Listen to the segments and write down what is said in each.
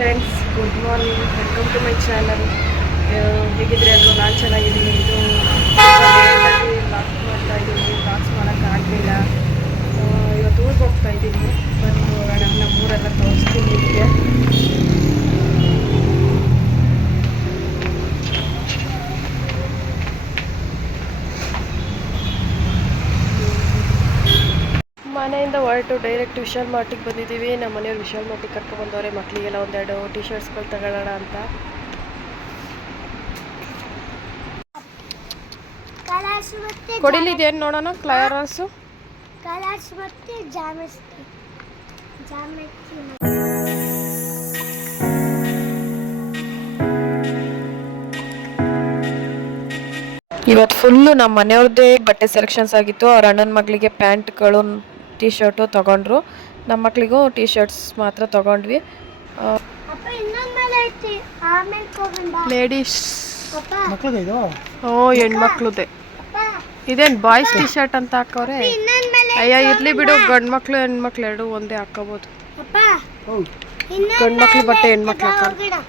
Friends, good morning, welcome to my channel. ಹೇಗಿದ್ರೆ ಎಲ್ಲರೂ? ನಾನು ಚೆನ್ನಾಗಿದ್ದೀನಿ. ಇದು ಲೇಟಾಗಿ ವ್ಲಾಗ್ಸ್ ಮಾಡ್ತಾ ಇದ್ದೀನಿ. ವ್ಲಾಗ್ಸ್ ಮಾಡೋಕ್ಕಾಗಲಿಲ್ಲ. ಇವತ್ತು ಊರಿಗೆ ಹೋಗ್ತಾ ಇದ್ದೀನಿ. ಬಂದು ಹೋಗೋಣ, ನಮ್ಮೂರೆಲ್ಲ ತೋರಿಸ್ತೀನಿ ನಿಮಗೆ. ಮನೆಯಿಂದ ಹೊರಟು ಡೈರೆಕ್ಟ್ ವಿಶಾಲ್ ಮಾರ್ಟಿಗೆ ಬಂದಿದ್ದೀವಿ. ನಮ್ಮ ಮನೆಯವ್ರು ವಿಶಾಲ್ ಮಾರ್ಟಿಗೆ ಕರ್ಕೊಬಂದವ್ರೆ. ಮಕ್ಕಳಿಗೆಲ್ಲ ಒಂದೆರಡು ಟಿ ಶರ್ಟ್ಸ್ಗಳು ತಗೊಳ್ಳೋಣ ಅಂತ. ಕೊಡಿಲಿದೇನು ನೋಡೋಣ. ಕ್ಲಯರನ್ಸು ಮತ್ತೆ ಜಾಮೆಟ್ರಿ. ಇವತ್ತು ಫುಲ್ಲು ನಮ್ಮ ಮನೆಯವ್ರದ್ದೇ ಬಟ್ಟೆ ಸೆಲೆಕ್ಷನ್ಸ್ ಆಗಿತ್ತು. ಅವ್ರ ಅಣ್ಣನ ಮಗಳಿಗೆ ಪ್ಯಾಂಟ್ಗಳು, ಟಿ ಶರ್ಟು ತೊಗೊಂಡ್ರು. ನಮ್ಮ ಮಕ್ಳಿಗೂ ಟಿ ಶರ್ಟ್ಸ್ ಮಾತ್ರ ತೊಗೊಂಡ್ವಿ. ಲೇಡೀಸ್ ಹೆಣ್ಮಕ್ಳುದೆ. ಇದೇನು ಬಾಯ್ಸ್ ಟಿ ಶರ್ಟ್ ಅಂತ ಹಾಕವ್ರೆ? ಅಯ್ಯ ಇರ್ಲಿ ಬಿಡು, ಗಂಡು ಮಕ್ಳು ಹೆಣ್ಮಕ್ಳು ಎರಡು ಒಂದೇ ಹಾಕೋಬೋದು. ಗಂಡು ಮಕ್ಳು ಬಟ್ಟೆ ಹೆಣ್ಮಕ್ಳು ಹಾಕೋದು.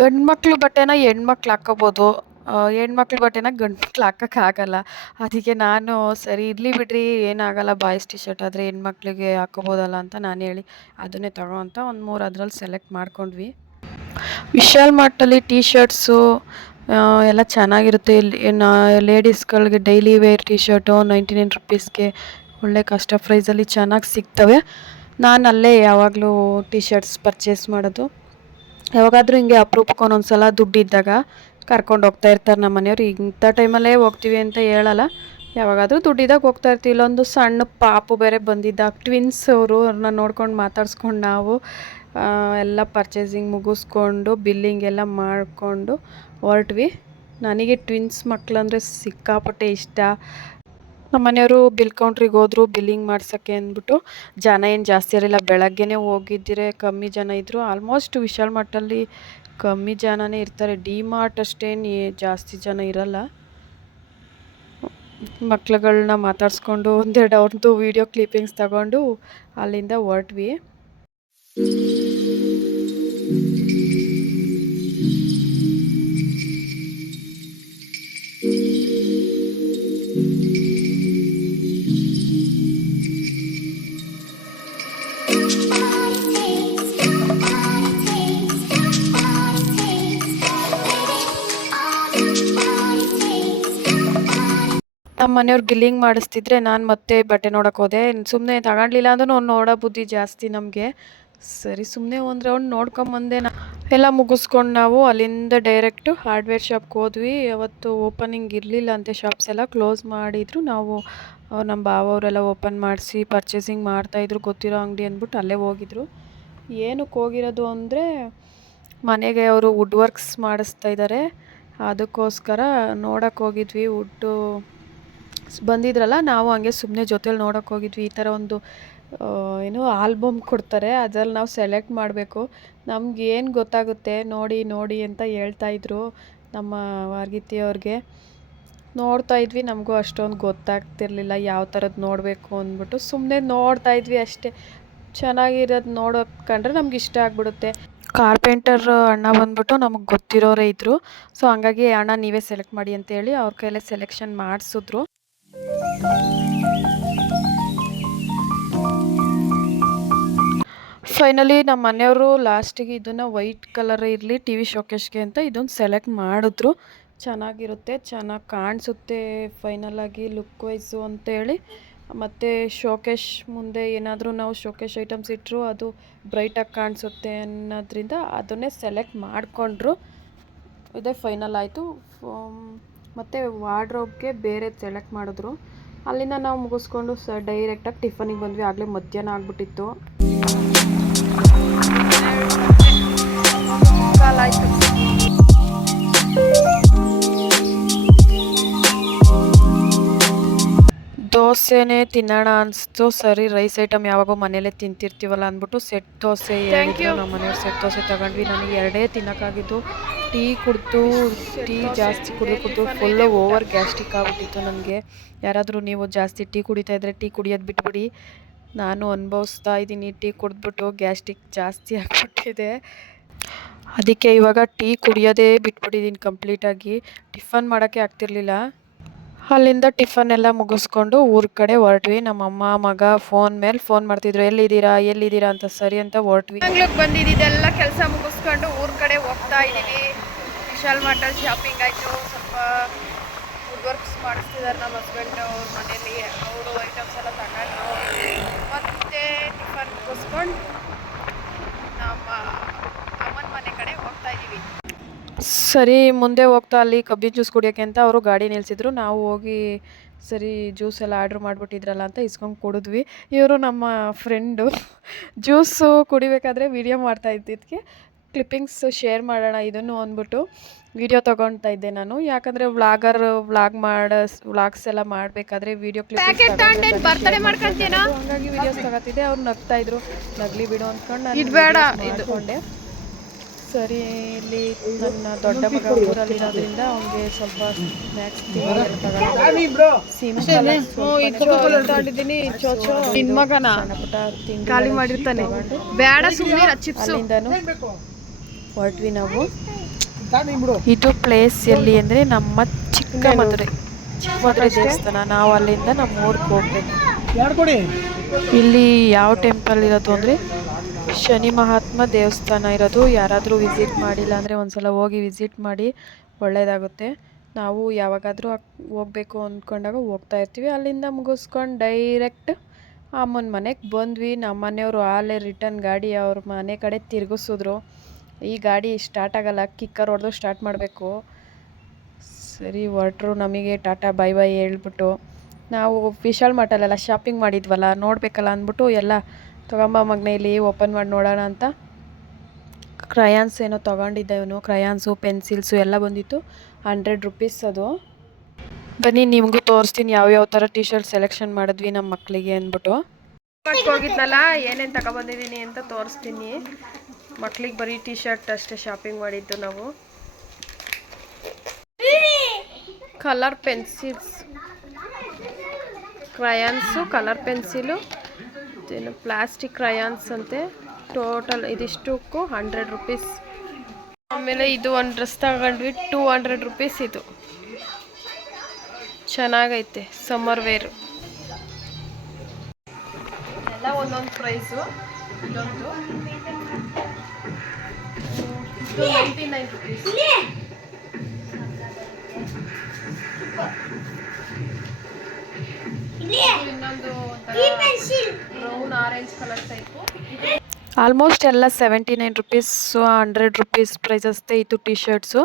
ಗಂಡು ಮಕ್ಳು ಬಟ್ಟೆನ ಹೆಣ್ಮಕ್ಳು ಹಾಕೋಬೋದು, ಹೆಣ್ಮಕ್ಳು ಬಟ್ಟೆನ ಗಂಡು ಮಕ್ಳು ಹಾಕೋಕ್ಕಾಗಲ್ಲ. ಅದಕ್ಕೆ ನಾನು ಸರಿ ಇರಲಿ ಬಿಡ್ರಿ, ಏನಾಗಲ್ಲ, ಬಾಯ್ಸ್ ಟಿ ಶರ್ಟ್ ಆದರೆ ಹೆಣ್ಮಕ್ಳಿಗೆ ಹಾಕೋಬೋದಲ್ಲ ಅಂತ ನಾನು ಹೇಳಿ ಅದನ್ನೇ ತಗೋ ಅಂತ ಒಂದು 3 ಅದರಲ್ಲಿ ಸೆಲೆಕ್ಟ್ ಮಾಡ್ಕೊಂಡ್ವಿ. ವಿಶಾಲ್ ಮಾರ್ಟಲ್ಲಿ ಟಿ ಶರ್ಟ್ಸು ಎಲ್ಲ ಚೆನ್ನಾಗಿರುತ್ತೆ. ಲೇಡೀಸ್ಗಳಿಗೆ ಡೈಲಿ ವೇರ್ ಟಿ ಶರ್ಟು 99 ರುಪೀಸ್ಗೆ ಒಳ್ಳೆ ಕಷ್ಟ ಪ್ರೈಸಲ್ಲಿ ಚೆನ್ನಾಗಿ ಸಿಗ್ತವೆ. ನಾನು ಅಲ್ಲೇ ಯಾವಾಗಲೂ ಟಿ ಶರ್ಟ್ಸ್ ಪರ್ಚೇಸ್ ಮಾಡೋದು. ಯಾವಾಗಾದರೂ ಹಿಂಗೆ ಅಪರೂಪಕ್ಕೆ ಒಂದೊಂದ್ಸಲ ದುಡ್ಡಿದ್ದಾಗ ಕರ್ಕೊಂಡು ಹೋಗ್ತಾ ಇರ್ತಾರೆ ನಮ್ಮ ಮನೆಯವ್ರು. ಇಂಥ ಟೈಮಲ್ಲೇ ಹೋಗ್ತೀವಿ ಅಂತ ಹೇಳಲ್ಲ, ಯಾವಾಗಾದರೂ ದುಡ್ಡಿದ್ದಾಗ ಹೋಗ್ತಾ ಇರ್ತೀವಿ. ಇಲ್ಲೊಂದು ಸಣ್ಣ ಪಾಪು ಬೇರೆ ಬಂದಿದ್ದಾಗ ಟ್ವಿನ್ಸ್ ಅವರು, ಅವ್ರನ್ನ ನೋಡ್ಕೊಂಡು ಮಾತಾಡ್ಸ್ಕೊಂಡು ನಾವು ಎಲ್ಲ ಪರ್ಚೇಸಿಂಗ್ ಮುಗಿಸ್ಕೊಂಡು ಬಿಲ್ಲಿಂಗ್ ಎಲ್ಲ ಮಾಡಿಕೊಂಡು ಹೊರಟ್ವಿ. ನನಗೆ ಟ್ವಿನ್ಸ್ ಮಕ್ಕಳಂದರೆ ಸಿಕ್ಕಾಪಟ್ಟೆ ಇಷ್ಟ. ನಮ್ಮ ಮನೆಯವರು ಬಿಲ್ ಕೌಂಟ್ರಿಗೆ ಹೋದ್ರು ಬಿಲ್ಲಿಂಗ್ ಮಾಡ್ಸೋಕ್ಕೆ ಅಂದ್ಬಿಟ್ಟು. ಜನ ಏನು ಜಾಸ್ತಿ ಇರಲಿಲ್ಲ, ಬೆಳಗ್ಗೆನೇ ಹೋಗಿದ್ದರೆ ಕಮ್ಮಿ ಜನ ಇದ್ದರು. ಆಲ್ಮೋಸ್ಟ್ ವಿಶಾಲ್ ಮಾರ್ಟಲ್ಲಿ ಕಮ್ಮಿ ಜನನೇ ಇರ್ತಾರೆ. ಡಿ ಮಾರ್ಟ್ ಅಷ್ಟೇನು ಜಾಸ್ತಿ ಜನ ಇರಲ್ಲ. ಮಕ್ಳುಗಳನ್ನ ಮಾತಾಡಿಸ್ಕೊಂಡು ಒಂದೆರಡು ಅವ್ರದ್ದು ವೀಡಿಯೋ ಕ್ಲಿಪ್ಪಿಂಗ್ಸ್ ತಗೊಂಡು ಅಲ್ಲಿಂದ ಹೊರಟ್ವಿ. ನಮ್ಮ ಮನೆಯವ್ರು ಬಿಲ್ಲಿಂಗ್ ಮಾಡಿಸ್ತಿದ್ರೆ ನಾನು ಮತ್ತೆ ಬಟ್ಟೆ ನೋಡೋಕೆ ಹೋದೆ. ಸುಮ್ಮನೆ ತಗೊಳ್ಲಿಲ್ಲ ಅಂದ್ರೂ ಅವ್ನು ನೋಡೋ ಬುದ್ಧಿ ಜಾಸ್ತಿ ನಮಗೆ. ಸರಿ ಸುಮ್ಮನೆ ಒಂದು ರೌಂಡ್ ನೋಡ್ಕೊಂಬಂದೆ. ಎಲ್ಲ ಮುಗಿಸ್ಕೊಂಡು ನಾವು ಅಲ್ಲಿಂದ ಡೈರೆಕ್ಟು ಹಾರ್ಡ್ವೇರ್ ಶಾಪ್ಗೆ ಹೋದ್ವಿ. ಅವತ್ತು ಓಪನಿಂಗ್ ಇರಲಿಲ್ಲ ಅಂತೆ, ಶಾಪ್ಸ್ ಎಲ್ಲ ಕ್ಲೋಸ್ ಮಾಡಿದರು. ನಾವು ನಮ್ಮ ಬಾವವರೆಲ್ಲ ಓಪನ್ ಮಾಡಿಸಿ ಪರ್ಚೇಸಿಂಗ್ ಮಾಡ್ತಾಯಿದ್ರು, ಗೊತ್ತಿರೋ ಅಂಗಡಿ ಅಂದ್ಬಿಟ್ಟು ಅಲ್ಲೇ ಹೋಗಿದ್ರು. ಏನಕ್ಕೆ ಹೋಗಿರೋದು ಅಂದರೆ ಮನೆಗೆ ಅವರು ವುಡ್ ವರ್ಕ್ಸ್ ಮಾಡಿಸ್ತಾ ಇದ್ದಾರೆ, ಅದಕ್ಕೋಸ್ಕರ ನೋಡೋಕೆ ಹೋಗಿದ್ವಿ. ವುಡ್ಡು ಬಂದಿದ್ರಲ್ಲ, ನಾವು ಹಂಗೆ ಸುಮ್ಮನೆ ಜೊತೇಲಿ ನೋಡೋಕೆ ಹೋಗಿದ್ವಿ. ಈ ಥರ ಒಂದು ಏನು ಆಲ್ಬಮ್ ಕೊಡ್ತಾರೆ, ಅದರಲ್ಲಿ ನಾವು ಸೆಲೆಕ್ಟ್ ಮಾಡಬೇಕು. ನಮ್ಗೆ ಏನು ಗೊತ್ತಾಗುತ್ತೆ ನೋಡಿ ನೋಡಿ ಅಂತ ಹೇಳ್ತಾಯಿದ್ರು ನಮ್ಮ ವಾರ್ಗಿತಿಯವ್ರಿಗೆ. ನೋಡ್ತಾ ಇದ್ವಿ, ನಮಗೂ ಅಷ್ಟೊಂದು ಗೊತ್ತಾಗ್ತಿರ್ಲಿಲ್ಲ ಯಾವ ಥರದ್ದು ನೋಡಬೇಕು ಅಂದ್ಬಿಟ್ಟು. ಸುಮ್ಮನೆ ನೋಡ್ತಾ ಇದ್ವಿ ಅಷ್ಟೇ. ಚೆನ್ನಾಗಿರೋದು ನೋಡೋಕ್ಕಂಡ್ರೆ ನಮ್ಗೆ ಇಷ್ಟ ಆಗಿಬಿಡುತ್ತೆ. ಕಾರ್ಪೆಂಟರ್ ಅಣ್ಣ ಬಂದ್ಬಿಟ್ಟು ನಮಗೆ ಗೊತ್ತಿರೋರೇ ಇದ್ದರು. ಸೊ ಹಂಗಾಗಿ ಅಣ್ಣ ನೀವೇ ಸೆಲೆಕ್ಟ್ ಮಾಡಿ ಅಂತೇಳಿ ಅವ್ರ ಕೈಲೇ ಸೆಲೆಕ್ಷನ್ ಮಾಡಿಸಿದ್ರು. ಫೈನಲಿ ನಮ್ಮ ಮನೆಯವರು ಲಾಸ್ಟಿಗೆ ಇದನ್ನು ವೈಟ್ ಕಲರ್ ಇರಲಿ ಟಿ ವಿ ಶೋಕೇಶ್ಗೆ ಅಂತ ಇದೊಂದು ಸೆಲೆಕ್ಟ್ ಮಾಡಿದ್ರು. ಚೆನ್ನಾಗಿರುತ್ತೆ, ಚೆನ್ನಾಗಿ ಕಾಣಿಸುತ್ತೆ ಫೈನಲಾಗಿ ಲುಕ್ ವೈಸು ಅಂತೇಳಿ. ಮತ್ತು ಶೋಕೇಶ್ ಮುಂದೆ ಏನಾದರೂ ನಾವು ಶೋಕೇಶ್ ಐಟಮ್ಸ್ ಇಟ್ಟರು ಅದು ಬ್ರೈಟಾಗಿ ಕಾಣಿಸುತ್ತೆ ಅನ್ನೋದ್ರಿಂದ ಅದನ್ನೇ ಸೆಲೆಕ್ಟ್ ಮಾಡಿಕೊಂಡ್ರು. ಇದೇ ಫೈನಲ್ ಆಯಿತು. ಮತ್ತು ವಾರ್ಡ್ರೋಬ್ಗೆ ಬೇರೆ ಸೆಲೆಕ್ಟ್ ಮಾಡಿದ್ರು. ಅಲ್ಲಿಂದ ನಾವು ಮುಗಿಸ್ಕೊಂಡು ಡೈರೆಕ್ಟಾಗಿ ಟಿಫನಿಗೆ ಬಂದ್ವಿ. ಆಗಲೇ ಮಧ್ಯಾಹ್ನ ಆಗಿಬಿಟ್ಟಿತ್ತು. ದೋಸೆನೇ ತಿನ್ನೋಣ ಅನಿಸ್ತು. ಸರಿ ರೈಸ್ ಐಟಮ್ ಯಾವಾಗೋ ಮನೇಲೇ ತಿಂತಿರ್ತೀವಲ್ಲ ಅಂದ್ಬಿಟ್ಟು ಸೆಟ್ ದೋಸೆ ಹೇಳಿದ್ರು ನಮ್ಮ ಮನೆಯವ್ರು. ಸೆಟ್ ದೋಸೆ ತಗೊಂಡ್ವಿ. ನನಗೆ ಎರಡೇ ತಿನ್ನೋಕ್ಕಾಗಿದ್ದು. ಟೀ ಜಾಸ್ತಿ ಕುಡಿದು ಫುಲ್ಲು ಓವರ್ ಗ್ಯಾಸ್ಟ್ರಿಕ್ ಆಗಿಬಿಟ್ಟಿತ್ತು ನನಗೆ. ಯಾರಾದರೂ ನೀವು ಜಾಸ್ತಿ ಟೀ ಕುಡಿತಾ ಇದ್ದರೆ ಟೀ ಕುಡಿಯೋದು ಬಿಟ್ಬಿಡಿ. ನಾನು ಅನುಭವಿಸ್ತಾ ಇದ್ದೀನಿ. ಟೀ ಕುಡಿದ್ಬಿಟ್ಟು ಗ್ಯಾಸ್ಟ್ರಿಕ್ ಜಾಸ್ತಿ ಆಗಿಬಿಟ್ಟಿದೆ. ಅದಕ್ಕೆ ಇವಾಗ ಟೀ ಕುಡಿಯೋದೇ ಬಿಟ್ಬಿಟ್ಟಿದ್ದೀನಿ ಕಂಪ್ಲೀಟಾಗಿ. ಟಿಫನ್ ಮಾಡೋಕ್ಕೆ ಆಗ್ತಿರ್ಲಿಲ್ಲ. ಅಲ್ಲಿಂದ ಟಿಫನ್ ಎಲ್ಲ ಮುಗಿಸ್ಕೊಂಡು ಊರ ಕಡೆ ಹೊರಟ್ವಿ. ನಮ್ಮಮ್ಮ ಮಗ ಫೋನ್ ಮೇಲೆ ಫೋನ್ ಮಾಡ್ತಿದ್ರು, ಎಲ್ಲಿದ್ದೀರಾ ಅಂತ. ಸರಿ ಅಂತ ಹೊರಟ್ವಿ. ಬೆಂಗ್ಳೂರಿಗೆ ಬಂದಿದ್ದೆಲ್ಲ ಕೆಲಸ ಮುಗಿಸ್ಕೊಂಡು ಊರ ಕಡೆ ಹೋಗ್ತಾ ಇದ್ದೀವಿ. ವಿಶಾಲ್ ಮಾರ್ಟಲ್ಲಿ ಶಾಪಿಂಗ್ ಆಯಿತು. ಸ್ವಲ್ಪ ಫುಡ್ ವರ್ಕ್ಸ್ ಮಾಡಿಸ್ತಿದ್ದಾರೆ ನಮ್ಮ ಹಸ್ಬೆಂಡು ಅವ್ರ ಮನೇಲಿ. ಅವರು ಐಟಮ್ಸ್ ಎಲ್ಲ ತಗೊಂಡು ಮತ್ತೆ ಟಿಫನ್ ಮುಗಿಸ್ಕೊಂಡು ನಮ್ಮ ಅಮ್ಮನ ಮನೆ ಕಡೆ ಹೋಗ್ತಾ ಇದ್ದೀವಿ. ಸರಿ ಮುಂದೆ ಹೋಗ್ತಾ ಅಲ್ಲಿ ಕಬ್ಬಿನ ಜ್ಯೂಸ್ ಕುಡಿಯೋಕ್ಕೆ ಅಂತ ಅವರು ಗಾಡಿ ನಿಲ್ಲಿಸಿದ್ರು. ನಾವು ಹೋಗಿ ಸರಿ ಜ್ಯೂಸ್ ಎಲ್ಲ ಆರ್ಡ್ರ್ ಮಾಡಿಬಿಟ್ಟಿದ್ರಲ್ಲ ಅಂತ ಇಸ್ಕೊಂಡು ಕುಡಿದ್ವಿ. ಇವರು ನಮ್ಮ ಫ್ರೆಂಡು ಜ್ಯೂಸು ಕುಡಿಬೇಕಾದ್ರೆ ವೀಡಿಯೋ ಮಾಡ್ತಾ ಇದ್ದಿದ್ದಕ್ಕೆ ಕ್ಲಿಪ್ಪಿಂಗ್ಸ್ ಶೇರ್ ಮಾಡೋಣ ಇದನ್ನು ಅಂದ್ಬಿಟ್ಟು ವೀಡಿಯೋ ತೊಗೊಳ್ತಾ ಇದ್ದೆ ನಾನು. ಯಾಕಂದರೆ ವ್ಲಾಗ್ಸ್ ಎಲ್ಲ ಮಾಡಬೇಕಾದ್ರೆ ವೀಡಿಯೋ ಕ್ಲಿಪ್ಪಿಂಗ್ಸ್ ಹಂಗಾಗಿ ವೀಡಿಯೋಸ್ ತಗೋತಿದ್ದೆ. ಅವ್ರು ನಗ್ತಾಯಿದ್ರು, ನಗಲಿ ಬಿಡು ಅಂದ್ಕೊಂಡು ಇಟ್ಕೊಂಡೆ. ಸರಿ ಇಲ್ಲಿ ನನ್ನ ದೊಡ್ಡ ಮಗ ಊರಲ್ಲಿರೋದ್ರಿಂದ ಅವನಿಗೆ ಸ್ವಲ್ಪ ಸ್ನ್ಯಾಕ್ಸ್ ಖಾಲಿ ಮಾಡಿರ್ತಾನೆ ಬೇಡ ಅಲ್ಲಿಂದನೂ ಹೊರಟ್ವಿ ನಾವು. ಇದು ಪ್ಲೇಸ್ ಎಲ್ಲಿ ಅಂದರೆ ನಮ್ಮ ಚಿಕ್ಕಮದುರೆ ದೇವಸ್ಥಾನ. ನಾವು ಅಲ್ಲಿಂದ ನಮ್ಮ ಊರಿಗೆ ಹೋಗ್ಬೇಕು. ಇಲ್ಲಿ ಯಾವ ಟೆಂಪಲ್ ಇರೋದು ಅಂದರೆ ಶನಿ ಮಹಾತ್ಮ ದೇವಸ್ಥಾನ ಇರೋದು. ಯಾರಾದರೂ ವಿಸಿಟ್ ಮಾಡಿಲ್ಲ ಅಂದರೆ ಒಂದ್ಸಲ ಹೋಗಿ ವಿಸಿಟ್ ಮಾಡಿ, ಒಳ್ಳೆಯದಾಗುತ್ತೆ. ನಾವು ಯಾವಾಗಾದರೂ ಹೋಗ್ಬೇಕು ಅಂದ್ಕೊಂಡಾಗ ಹೋಗ್ತಾ ಇರ್ತೀವಿ. ಅಲ್ಲಿಂದ ಮುಗಿಸ್ಕೊಂಡು ಡೈರೆಕ್ಟ್ ಅಮ್ಮನ ಮನೆಗೆ ಬಂದ್ವಿ. ನಮ್ಮ ಮನೆಯವರು ಆಲೇ ರಿಟರ್ನ್ ಗಾಡಿ ಅವ್ರ ಮನೆ ಕಡೆ ತಿರುಗಿಸಿದ್ರು. ಈ ಗಾಡಿ ಸ್ಟಾರ್ಟ್ ಆಗೋಲ್ಲ, ಕಿಕ್ಕರ್ ಹೊಡೆದು ಸ್ಟಾರ್ಟ್ ಮಾಡಬೇಕು. ಸರಿ ಹೊರಟ್ರು. ನಮಗೆ ಟಾಟಾ ಬೈ ಬೈ ಹೇಳ್ಬಿಟ್ಟು ನಾವು ವಿಶಾಲ್ ಮಾರ್ಟಲ್ಲೆಲ್ಲ ಶಾಪಿಂಗ್ ಮಾಡಿದ್ವಲ್ಲ, ನೋಡಬೇಕಲ್ಲ ಅಂದ್ಬಿಟ್ಟು ಎಲ್ಲ ತೊಗೊಂಬ ಮಗನೇ ಇಲ್ಲಿ ಓಪನ್ ಮಾಡಿ ನೋಡೋಣ ಅಂತ ಕ್ರಯಾನ್ಸ್ ಏನೋ ತೊಗೊಂಡಿದ್ದೆ. ಇವನು ಕ್ರಯಾನ್ಸು ಪೆನ್ಸಿಲ್ಸು ಎಲ್ಲ ಬಂದಿತ್ತು. 100 ರೂಪೀಸ್ ಅದು. ಬನ್ನಿ ನಿಮಗೂ ತೋರಿಸ್ತೀನಿ ಯಾವ್ಯಾವ ಥರ ಟಿ ಶರ್ಟ್ ಸೆಲೆಕ್ಷನ್ ಮಾಡಿದ್ವಿ ನಮ್ಮ ಮಕ್ಕಳಿಗೆ ಅಂದ್ಬಿಟ್ಟು. ಹೋಗಿದ್ನಲ್ಲ ಏನೇನು ತಗೊಬಂದಿದ್ದೀನಿ ಅಂತ ತೋರಿಸ್ತೀನಿ. ಮಕ್ಳಿಗೆ ಬರೀ ಟಿ ಶರ್ಟ್ ಅಷ್ಟೇ ಶಾಪಿಂಗ್ ಮಾಡಿದ್ದು ನಾವು. Colour pencils, crayons, colour pencil, ಏನು ಪ್ಲಾಸ್ಟಿಕ್ ಕ್ರಯಾನ್ಸ್ ಅಂತೆ. ಟೋಟಲ್ ಇದಿಷ್ಟಕ್ಕೂ 100 ರೂಪೀಸ್. ಆಮೇಲೆ ಇದು ಒಂದು ಡ್ರೆಸ್ ತಗೊಂಡ್ವಿ, 200 ರೂಪೀಸ್. ಇದು ಚೆನ್ನಾಗೈತೆ, ಸಮ್ಮರ್ ವೇರು. ಎಲ್ಲ ಒಂದೊಂದು ಪ್ರೈಸು. ಇದೊಂದು 99 ರೂಪೀಸ್. ಇನ್ನೊಂದು brown orange colour type. Almost ಎಲ್ಲ 79 ರೂಪೀಸ್, 100 ರೂಪೀಸ್ ಪ್ರೈಸಸ್ತೆ ಇತ್ತು ಟಿ ಶರ್ಟ್ಸು.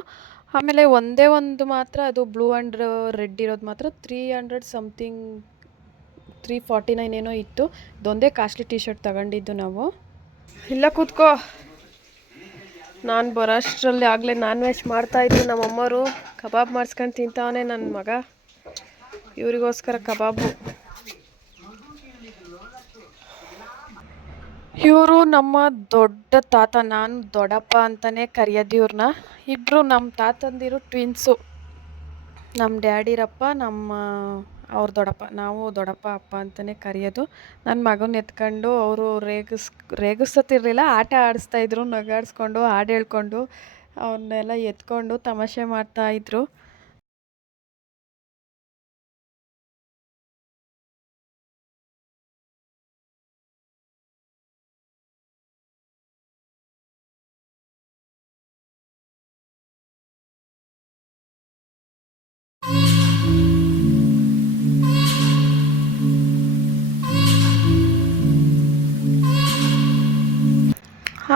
ಆಮೇಲೆ ಒಂದೇ ಒಂದು ಮಾತ್ರ, ಅದು ಬ್ಲೂ ಆ್ಯಂಡ್ ರೆಡ್ ಇರೋದು ಮಾತ್ರ 300 ಸಮಥಿಂಗ್, 349 ಏನೋ ಇತ್ತು. ಇದೊಂದೇ ಕಾಸ್ಟ್ಲಿ ಟಿ ಶರ್ಟ್ ತಗೊಂಡಿದ್ದು ನಾವು. ಇಲ್ಲ ಕೂತ್ಕೋ, ನಾನು ಬರೋಷ್ಟರಲ್ಲಿ ಆಗಲೇ ನಾನ್ ವೆಜ್ ಮಾಡ್ತಾಯಿದ್ರು ನಮ್ಮಮ್ಮರು. ಕಬಾಬ್ ಮಾಡಿಸ್ಕೊಂಡು ತಿಂತಾವನೆ ನನ್ನ ಮಗ. ಇವರಿಗೋಸ್ಕರ ಕಬಾಬು. ಇವರು ನಮ್ಮ ದೊಡ್ಡ ತಾತ, ನಾನು ದೊಡ್ಡಪ್ಪ ಅಂತಲೇ ಕರೆಯೋದು ಇವ್ರನ್ನ. ಇಬ್ಬರು ನಮ್ಮ ತಾತಂದಿರು ಟ್ವಿನ್ಸು. ನಮ್ಮ ಡ್ಯಾಡಿರಪ್ಪ, ಅವ್ರ ದೊಡ್ಡಪ್ಪ. ನಾವು ದೊಡ್ಡಪ್ಪ ಅಪ್ಪ ಅಂತಲೇ ಕರೆಯೋದು. ನನ್ನ ಮಗನ ಎತ್ಕೊಂಡು ಅವರು ರೇಗಿಸ್ತಿರ್ಲಿಲ್ಲ, ಆಟ ಆಡಿಸ್ತಾಯಿದ್ರು. ನಗಾಡಿಸ್ಕೊಂಡು ಹಾಡು ಹೇಳ್ಕೊಂಡು ಅವನ್ನೆಲ್ಲ ಎತ್ಕೊಂಡು ತಮಾಷೆ ಮಾಡ್ತಾಯಿದ್ರು.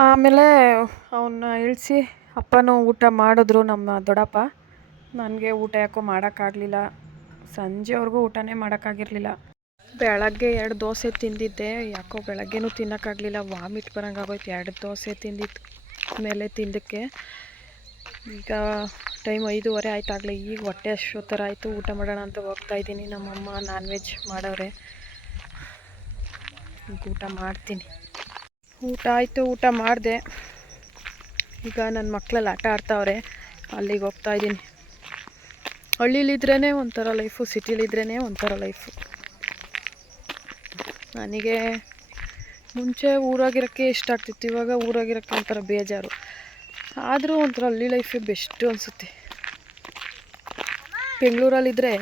ಆಮೇಲೆ ಅವನ್ನ ಇಳಿಸಿ ಅಪ್ಪನೂ ಊಟ ಮಾಡಿದ್ರು ನಮ್ಮ ದೊಡ್ಡಪ್ಪ. ನನಗೆ ಊಟ ಯಾಕೋ ಮಾಡೋಕ್ಕಾಗಲಿಲ್ಲ. ಸಂಜೆವರೆಗೂ ಊಟನೇ ಮಾಡೋಕ್ಕಾಗಿರಲಿಲ್ಲ. ಬೆಳಗ್ಗೆ 2 ದೋಸೆ ತಿಂದಿದ್ದೆ, ಯಾಕೋ ಬೆಳಗ್ಗೆನೂ ತಿನ್ನೋಕ್ಕಾಗಲಿಲ್ಲ. ವಾಮಿಟ್ ಬರೋಂಗಾಗೋಯ್ತು 2 ದೋಸೆ ತಿಂದಿದ್ದು ಮೇಲೆ ತಿಂದಕ್ಕೆ. ಈಗ ಟೈಮ್ 5:30 ಆಯ್ತಾಗಲೇ. ಈಗ ಹೊಟ್ಟೆ ಅಷ್ಟೋ ಥರ ಆಯಿತು. ಊಟ ಮಾಡೋಣ ಅಂತ ಹೋಗ್ತಾಯಿದ್ದೀನಿ. ನಮ್ಮಮ್ಮ ನಾನ್ ವೆಜ್ ಮಾಡವ್ರೆ, ಊಟ ಮಾಡ್ತೀನಿ. ಊಟ ಆಯಿತು, ಊಟ ಮಾಡಿದೆ. ಈಗ ನನ್ನ ಮಕ್ಕಳೆಲ್ಲ ಆಟ ಆಡ್ತಾವ್ರೆ, ಅಲ್ಲಿಗೆ ಹೋಗ್ತಾಯಿದ್ದೀನಿ. ಹಳ್ಳಿಲಿದ್ರೇ ಒಂಥರ ಲೈಫು, ಸಿಟಿಲಿದ್ರೇ ಒಂಥರ ಲೈಫು. ನನಗೆ ಮುಂಚೆ ಊರಾಗಿರೋಕ್ಕೆ ಇಷ್ಟ ಆಗ್ತಿತ್ತು, ಇವಾಗ ಊರಾಗಿರೋಕ್ಕೆ ಒಂಥರ ಬೇಜಾರು. ಆದರೂ ಒಂಥರ ಹಳ್ಳಿ ಲೈಫೇ ಬೆಸ್ಟು ಅನಿಸುತ್ತೆ. ಬೆಂಗಳೂರಲ್ಲಿದ್ದರೆ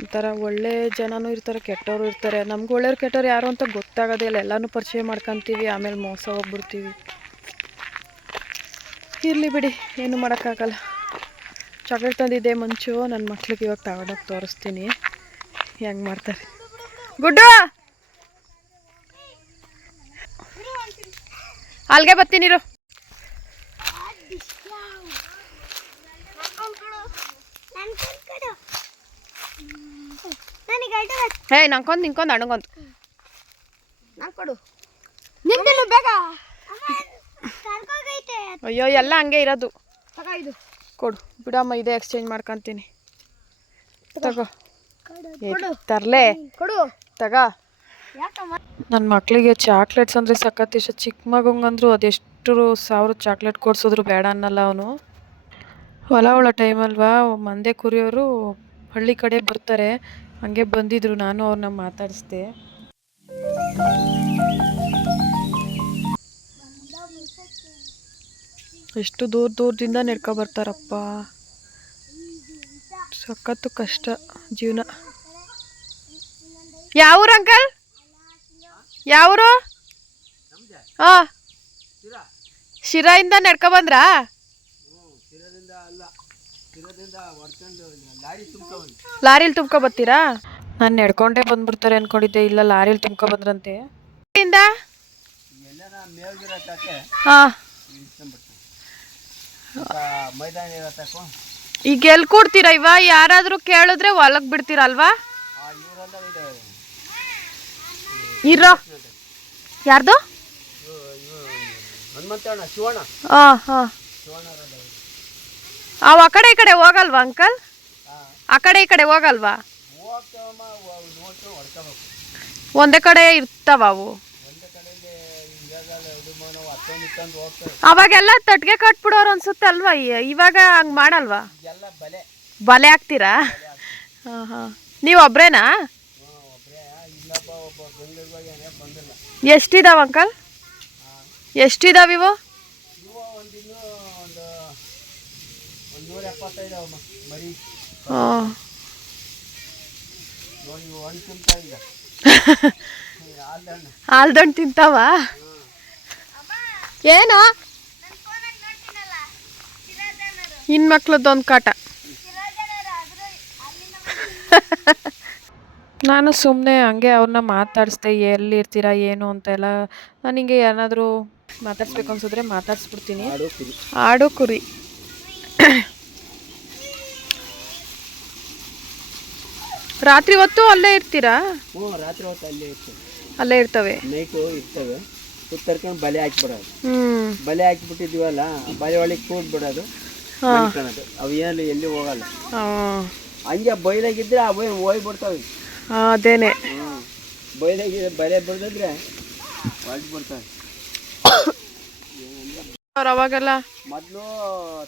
ಒಂಥರ ಒಳ್ಳೆ ಜನನೂ ಇರ್ತಾರೆ, ಕೆಟ್ಟವರು ಇರ್ತಾರೆ. ನಮ್ಗೆ ಒಳ್ಳೆಯವ್ರು ಕೆಟ್ಟವ್ರು ಯಾರು ಅಂತ ಗೊತ್ತಾಗೋದೇ ಇಲ್ಲ. ಎಲ್ಲನೂ ಪರಿಚಯ ಮಾಡ್ಕೊತೀವಿ, ಆಮೇಲೆ ಮೋಸ ಹೋಗ್ಬಿಡ್ತೀವಿ. ಇರಲಿ ಬಿಡಿ, ಏನು ಮಾಡೋಕ್ಕಾಗಲ್ಲ. ಚಾಕ್ಲೇಟ್ ತಂದಿದ್ದೆ ಮುಂಚು, ನನ್ನ ಮಕ್ಳಿಗೆ ಇವಾಗ ತಗೊಂಡೋಗಿ ತೋರಿಸ್ತೀನಿ ಹೆಂಗೆ ಮಾಡ್ತಾರೆ. ಗುಡ್ಡು ಅಲ್ಲಿಗೆ ಬರ್ತೀನಿರು. ಹೇ ನಂಗೊಂದು ನಿಂಕೊಂದು ಅಣ್ಣಗೊಂದು ಕೊಡು ನಿಂತಿಲ್ಲ ಬೇಗ. ಅಯ್ಯೋ ಎಲ್ಲ ಹಂಗೆ ಇರೋದು. ಇದು ಕೊಡು ಬಿಡಮ್ಮ, ಇದೇ ಎಕ್ಸ್ಚೇಂಜ್ ಮಾಡ್ಕೊತೀನಿ. ತಗೋ ತರಲೆ ಕೊಡು ತಗೋ. ನನ್ನ ಮಕ್ಕಳಿಗೆ ಚಾಕ್ಲೇಟ್ಸ್ ಅಂದರೆ ಸಖತ್ ಇಷ್ಟ. ಚಿಕ್ಕ ಮಗಂಗಂದ್ರು ಅದೆಷ್ಟು 1000 ಚಾಕ್ಲೇಟ್ ಕೊಡ್ಸಿದ್ರು ಬೇಡ ಅನ್ನಲ್ಲ ಅವನು. ಹೊಲ ಟೈಮ್ ಅಲ್ವಾ, ಮಂದೆ ಕುರಿಯೋರು ಹಳ್ಳಿ ಕಡೆ ಬರ್ತಾರೆ. ಹಂಗೆ ಬಂದಿದ್ರು, ನಾನು ಅವ್ರನ್ನ ಮಾತಾಡಿಸ್ದೆ. ಎಷ್ಟು ದೂರದಿಂದ ನಡ್ಕೊ ಬರ್ತಾರಪ್ಪ. ಸಖತ್ತು ಕಷ್ಟ ಜೀವನ. ಯಾವೂರು ಅಂಕಲ್? ಯಾವೂರು? ಹಾಂ, ಶಿರಾಯಿಂದ ನಡ್ಕೊ ಬಂದ್ರಾ? ಲಾರಿಲಿ ತುಂಬ್ಕೊ ಬರ್ತೀರಾ? ನಾನು ನಡ್ಕೊಂಡೇ ಬಂದ್ಬಿಡ್ತಾರೆ ಅನ್ಕೊಂಡಿದ್ದೆ, ಇಲ್ಲ ಲಾರಿಲಿ ತುಂಬ್ಕೊ ಬಂದ್ರಂತೆ. ಹಾಂ, ಈಗ ಎಲ್ಲಿ ಕೊಡ್ತೀರಾ ಇವ? ಯಾರಾದ್ರೂ ಕೇಳಿದ್ರೆ ಹೊಲಕ್ ಬಿಡ್ತೀರಲ್ವಾ? ಇರೋ ಯಾರ್ದು? ಹಾಂ ಹಾಂ. ಅವು ಆ ಕಡೆ ಹೋಗಲ್ವಾ ಅಂಕಲ್? ಆ ಕಡೆ ಹೋಗಲ್ವಾ? ಒಂದೇ ಕಡೆ ಇರ್ತಾವ ಅವು. ಅವಾಗೆಲ್ಲ ತಟ್ಗೆ ಕಟ್ಬಿಡೋರು ಅನ್ಸುತ್ತೆ ಅಲ್ವಾ? ಇವಾಗ ಹಂಗೆ ಮಾಡಲ್ವಾ? ಬಲೆ ಹಾಕ್ತೀರಾ? ಹಾಂ ಹಾಂ. ನೀವು ಒಬ್ರೇನಾ? ಎಷ್ಟಿದಾವ ಅಂಕಲ್? ಎಷ್ಟಿದಾವ ಇವು? ಹಾಂ. ಹಾಲ್ದಣ್ಣು ತಿಂತಾವ? ಏನೋ ಇನ್ಮಕ್ಳದ್ದೊಂದು ಕಾಟ. ನಾನು ಸುಮ್ಮನೆ ಹಂಗೆ ಅವ್ರನ್ನ ಮಾತಾಡಿಸ್ದೆ, ಎಲ್ಲಿರ್ತೀರಾ ಏನು ಅಂತೆಲ್ಲ. ನನಗೆ ಏನಾದರೂ ಮಾತಾಡ್ಸ್ಬೇಕು ಅನ್ಸಿದ್ರೆ ಮಾತಾಡ್ಸ್ಬಿಡ್ತೀನಿ. ಆಡು ಕುರಿ ರಾತ್ರಿ ಹೊತ್ತು ಅಲ್ಲೇ ಇರ್ತೀರಾ? ರಾತ್ರಿ ಹೊತ್ತು ಅಲ್ಲೇ ಇರ್ತವೆ, ಅಲ್ಲೇ ಇರ್ತವೆ. ನೈಟು ಇರ್ತವೆ. ಸುತ್ತರ್ಕೊಂಡು ಬಲೆ ಹಾಕಿಬಿಡೋದು. ಬಲೆ ಹಾಕಿಬಿಟ್ಟಿದ್ದೀವಲ್ಲ, ಬಲೆ ಒಳಗೆ ಕೂಡ್ಬಿಡೋದು, ಮಲ್ಕೊಳ್ಳೋದು. ಅವು ಏನು ಎಲ್ಲಿ ಹೋಗಲ್ಲ. ಹಂಗೆ ಬೈಲಾಗಿದ್ರೆ ಅವು ಹೋಗ್ಬಿಡ್ತಾವೆ. ಅದೇನೆ, ಬೈಲಾಗಿದ್ರೆ ಬಲೆ ಬಿಡಿದ್ರೆ ಹೊಲ್ಬಿಡ್ತಾವೆ. ಅವಾಗೆಲ್ಲ ಮೊದಲು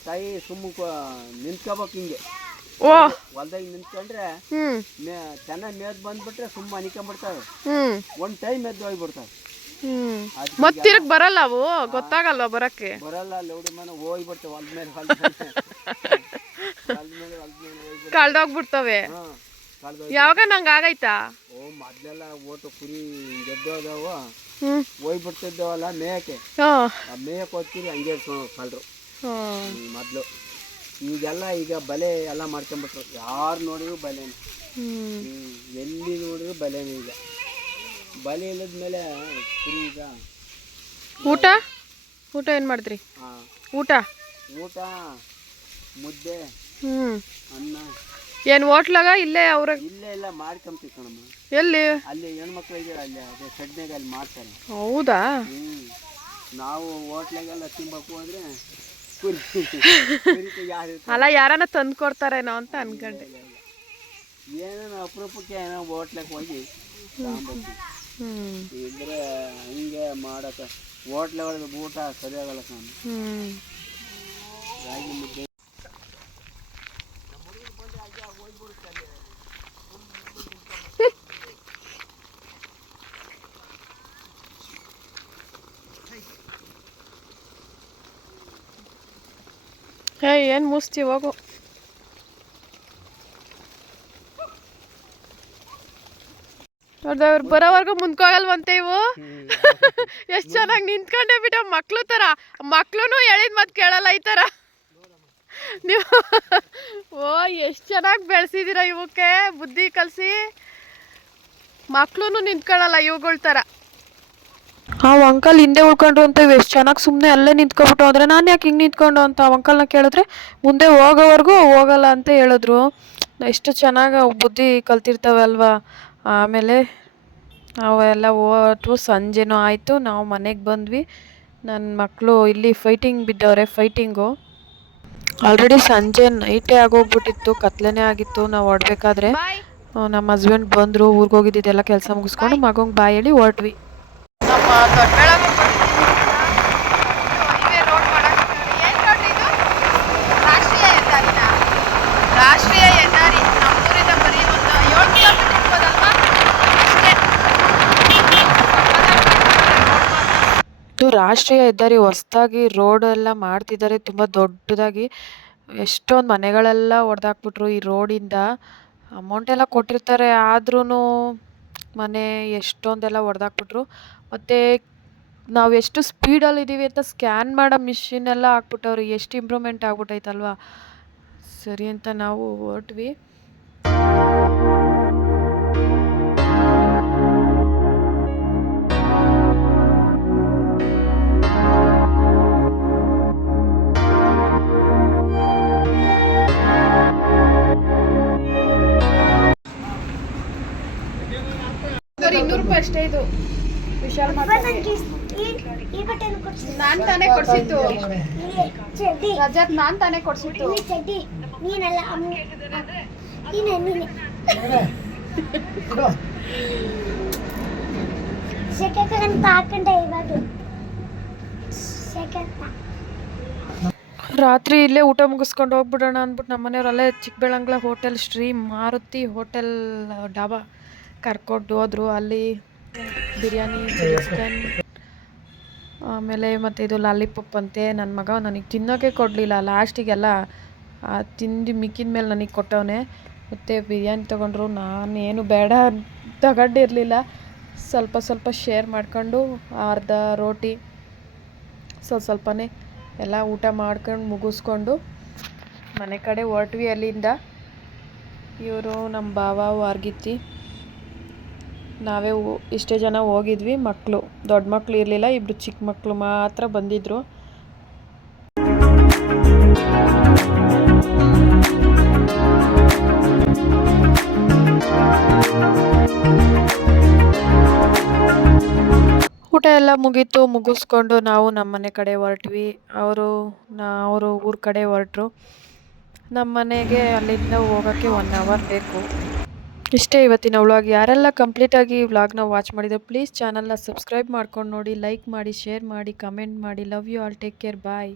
ತಾಯಿ ನಿಂತ್ಕೋಬೇಕು ಹಿಂಗೆ. ಹೊಲ್ದಾಗ ನಿಂತ್ಕೊಂಡ್ರೆ ಚೆನ್ನಾಗಿ ಮೇದ್ ಬಂದ್ಬಿಟ್ರೆ ಅನಿಕೊಂಡ್ಬಿಡ್ತಾವೆ. ಒಂದ್ ಟೈಮ್ ಎದ್ದು ಹೋಗ್ಬಿಡ್ತಾವೆ. ಮತ್ತಿರಕ್ ಬರಲ್ಲ ಅವು, ಗೊತ್ತಾಗಲ್ವಾ ಬರಕ್ಕೆ? ಬರಲ್ಲ. ಲೌಡಿ ಮನೆ ಹೋಗ್ಬಿಡ್ತಾವೆ ಹೊಲ್ದ ಮೇಲೆ ಕಳ್ದೋಗ್ಬಿಡ್ತವೆ. ಯಾವಾಗ ನಂಗೆ ಆಗೈತಾ? ಮೊದ್ಲೆಲ್ಲ ಓಟು ಕುರಿ ಗೆದ್ದೋದವ ಹೋಗ್ಬಿಡ್ತಿದ್ದವಲ್ಲ ಮೇಯಕ್ಕೆ. ಮೇಯಕ್ಕೆ ಹೋಗ್ತೀರಿ ಹಂಗೆ ಕಳ್ರು ಮೊದ್ಲು. ಈಗ ಬಲೆ ಎಲ್ಲ ಮಾಡ್ಕೊಂಡ್ಬಿಟ್ರು. ಯಾರು ನೋಡಿದ್ರು ಬಲೆನೇ, ಎಲ್ಲಿ ನೋಡಿದ್ರು ಬಲೆನೇ. ಈಗ ಬಲೆ ಇಲ್ಲದ್ಮೇಲೆ ಕುರಿ ಈಗ ಊಟ ಏನು ಮಾಡಿದ್ರಿ? ಊಟ ಮುದ್ದೆ, ಅನ್ನ. ಏನು ಹೋಟ್ಲಾಗ? ಇಲ್ಲೇ ಇಲ್ಲೇ ಮಾಡ್ಕೊಂತೀವಿ ಕಣಮ್ಮ. ಎಲ್ಲಿ? ಅಲ್ಲಿ ಹೆಣ್ಮಕ್ಳು ಇದ್ದಾರೆ, ಅಲ್ಲಿ ಅದೇ ಸಡ್ನಾಗ ಅಲ್ಲಿ ಮಾಡ್ತಾರೆ. ಹೌದಾ? ನಾವು ಹೋಟ್ಲಾಗೆಲ್ಲ ತಿನ್ಬೇಕು ಅಂದ್ರೆ ಅಲ್ಲ, ಯಾರನ್ನ ತಂದು ಕೊಡ್ತಾರೇನೋ ಅಂತ ಅನ್ಕೊಂಡೆ. ಏನೋ ಅಪರೂಪಕ್ಕೆ ಏನೋ ಹೋಟ್ಲಕ್ಕೆ ಹೋಗಿ ಇದ್ರೆ ಹಿಂಗೆ ಮಾಡಕ ಹೋಟ್ಲಗಳಿಗೆ ಊಟ ಸರಿಯಾಗಲ್ಲ ಕಣ. ರಾಗಿ ಮುದ್ದೆ ಏನು ಮುಸ್ತಿ ಹೋಗು. ಅವ್ರು ಬರೋವರೆಗೂ ಮುಂದ್ಕೋಗಲ್ವಂತೆ ಇವು. ಎಷ್ಟು ಚೆನ್ನಾಗಿ ನಿಂತ್ಕೊಂಡೇ ಬಿಟ್ಟು ಮಕ್ಳು ಥರ. ಮಕ್ಳು ಹೇಳಿದ ಮಾತು ಕೇಳಲ್ಲ ಈ ಥರ. ನೀವು ಓ ಎಷ್ಟು ಚೆನ್ನಾಗಿ ಬೆಳೆಸಿದ್ದೀರ ಇವಕ್ಕೆ ಬುದ್ಧಿ ಕಲಿಸಿ. ಮಕ್ಳು ನಿಂತ್ಕೊಳ್ಳಲ್ಲ ಇವುಗಳ ಥರ. ಆ ಅಂಕಲ್ ಹಿಂದೆ ಉಳ್ಕೊಂಡ್ರು ಅಂತ ಇವು ಎಷ್ಟು ಚೆನ್ನಾಗಿ ಸುಮ್ಮನೆ ಅಲ್ಲೇ ನಿಂತ್ಕೊಬಿಟ್ಟು ಅಂದರೆ ನಾನು ಯಾಕೆ ಹಿಂಗೆ ನಿಂತ್ಕೊಂಡು ಅಂತ ಅಂಕಲ್ನ ಕೇಳಿದ್ರೆ ಮುಂದೆ ಹೋಗೋವರೆಗೂ ಹೋಗಲ್ಲ ಅಂತ ಹೇಳಿದ್ರು. ಎಷ್ಟು ಚೆನ್ನಾಗಿ ಬುದ್ಧಿ ಕಲ್ತಿರ್ತವೆ ಅಲ್ವಾ. ಆಮೇಲೆ ಅವೆಲ್ಲ ಓಟು ಸಂಜೆನೂ ಆಯಿತು, ನಾವು ಮನೆಗೆ ಬಂದ್ವಿ. ನನ್ನ ಮಕ್ಕಳು ಇಲ್ಲಿ ಫೈಟಿಂಗ್ ಬಿದ್ದವ್ರೆ, ಫೈಟಿಂಗು. ಆಲ್ರೆಡಿ ಸಂಜೆ ನೈಟೇ ಆಗೋಗ್ಬಿಟ್ಟಿತ್ತು, ಕತ್ಲೆನೇ ಆಗಿತ್ತು ನಾವು ಹೊರಡ್ಬೇಕಾದ್ರೆ. ನಮ್ಮ ಹಸ್ಬೆಂಡ್ ಬಂದರು, ಊರಿಗೆ ಹೋಗಿದ್ದೆಲ್ಲ ಕೆಲಸ ಮುಗಿಸ್ಕೊಂಡು ಮಗಂಗೆ ಬಾಯಿ ಹೇಳಿ ಹೊರಟ್ವಿ. ನಮ್ಮ ರಾಷ್ಟ್ರೀಯ ಹೆದ್ದಾರಿ ನಮ್ಮೂರಿಂದ ಬರೀ ಒಂದು 7 ಕಿಲೋಮೀಟರ್ ಇರ್ಬೋದಲ್ವಾ ಅಷ್ಟೇ. ಇದು ರಾಷ್ಟ್ರೀಯ ಹೆದ್ದಾರಿ ಹೊಸ್ದಾಗಿ ರೋಡ್ ಎಲ್ಲ ಮಾಡ್ತಿದ್ದಾರೆ, ತುಂಬ ದೊಡ್ಡದಾಗಿ. ಎಷ್ಟೊಂದು ಮನೆಗಳೆಲ್ಲ ಹೊಡೆದಾಕ್ಬಿಟ್ರು ಈ ರೋಡಿಂದ. ಅಮೌಂಟೆಲ್ಲ ಕೊಟ್ಟಿರ್ತಾರೆ, ಆದ್ರೂ ಮನೆ ಎಷ್ಟೊಂದೆಲ್ಲ ಹೊಡೆದಾಕ್ಬಿಟ್ರು. ಮತ್ತು ನಾವು ಎಷ್ಟು ಸ್ಪೀಡಲ್ಲಿದ್ದೀವಿ ಅಂತ ಸ್ಕ್ಯಾನ್ ಮಾಡೋ ಮಿಷಿನ್ ಎಲ್ಲ ಹಾಕ್ಬಿಟ್ಟವ್ರು. ಎಷ್ಟು ಇಂಪ್ರೂವ್ಮೆಂಟ್ ಆಗ್ಬಿಟ್ಟೈತಲ್ವಾ. ಸರಿ ಅಂತ ನಾವು ಹೊರಟ್ವಿ. ₹200 ಅಷ್ಟೇ ಇದು ವಿಶಾಲ್ ನಾನು ತಾನೇ ಕೊಡ್ಸಿದ್ದು. ರಜತ್ ನಾನು ತಾನೇ ಕೊಡ್ಸಿದ್ದು. ನೀನಲ್ಲ ರಾತ್ರಿ ಇಲ್ಲೇ ಊಟ ಮುಗಿಸ್ಕೊಂಡು ಹೋಗ್ಬಿಡೋಣ ಅಂದ್ಬಿಟ್ಟು ನಮ್ಮ ಮನೆಯವ್ರಲ್ಲೇ ಚಿಕ್ಕಬೆಳಂಗ್ಲ ಹೋಟೆಲ್ ಶ್ರೀ ಮಾರುತಿ ಹೋಟೆಲ್ ಡಾಬಾ ಕರ್ಕೊಂಡು ಹೋದ್ರು. ಅಲ್ಲಿ ಬಿರಿಯಾನಿ, ಚಿಕನ್, ಆಮೇಲೆ ಮತ್ತು ಇದು ಲಾಲಿಪಾಪ್ ಅಂತೆ. ನನ್ನ ಮಗ ನನಗೆ ತಿನ್ನೋಕ್ಕೆ ಕೊಡಲಿಲ್ಲ, ಲಾಸ್ಟಿಗೆಲ್ಲ ತಿಂದು ಮಿಕ್ಕಿದ ಮೇಲೆ ನನಗೆ ಕೊಟ್ಟವನೆ. ಮತ್ತು ಬಿರಿಯಾನಿ ತೊಗೊಂಡ್ರು, ನಾನೇನು ಬೇಡ ತಗೊಂಡಿರಲಿಲ್ಲ. ಸ್ವಲ್ಪ ಶೇರ್ ಮಾಡ್ಕೊಂಡು ಅರ್ಧ ರೋಟಿ ಸ್ವಲ್ಪನೇ ಎಲ್ಲ ಊಟ ಮಾಡ್ಕೊಂಡು ಮುಗಿಸ್ಕೊಂಡು ಮನೆ ಕಡೆ ಹೊರಟ್ವಿ. ಅಲ್ಲಿಂದ ಇವರು ನಮ್ಮ ಭಾವ ವಾರ್ಗಿತ್ತಿ ನಾವೇ ಇಷ್ಟೇ ಜನ ಹೋಗಿದ್ವಿ. ಮಕ್ಕಳು ದೊಡ್ಡ ಮಕ್ಕಳು ಇರಲಿಲ್ಲ, ಇಬ್ಬರು ಚಿಕ್ಕ ಮಕ್ಕಳು ಮಾತ್ರ ಬಂದಿದ್ದರು. ಊಟ ಎಲ್ಲ ಮುಗಿಸ್ಕೊಂಡು ನಾವು ನಮ್ಮ ಮನೆ ಕಡೆ ಹೊರಟ್ವಿ. ಅವರು ಊರ ಕಡೆ ಹೊರಟ್ರು. ನಮ್ಮ ಮನೆಗೆ ಅಲ್ಲಿಂದ ಹೋಗೋಕ್ಕೆ 1 ಅವರ್ ಬೇಕು. ಇಷ್ಟೇ ಇವತ್ತಿನ ವ್ಲಾಗ್. ಯಾರೆಲ್ಲ ಕಂಪ್ಲೀಟಾಗಿ ವ್ಲಾಗ್ನ ವಾಚ್ ಮಾಡಿದ್ರು ಪ್ಲೀಸ್ ಚಾನಲ್ನ ಸಬ್ಸ್ಕ್ರೈಬ್ ಮಾಡ್ಕೊಂಡು ನೋಡಿ, ಲೈಕ್ ಮಾಡಿ, ಶೇರ್ ಮಾಡಿ, ಕಮೆಂಟ್ ಮಾಡಿ. Love you all, take care, bye.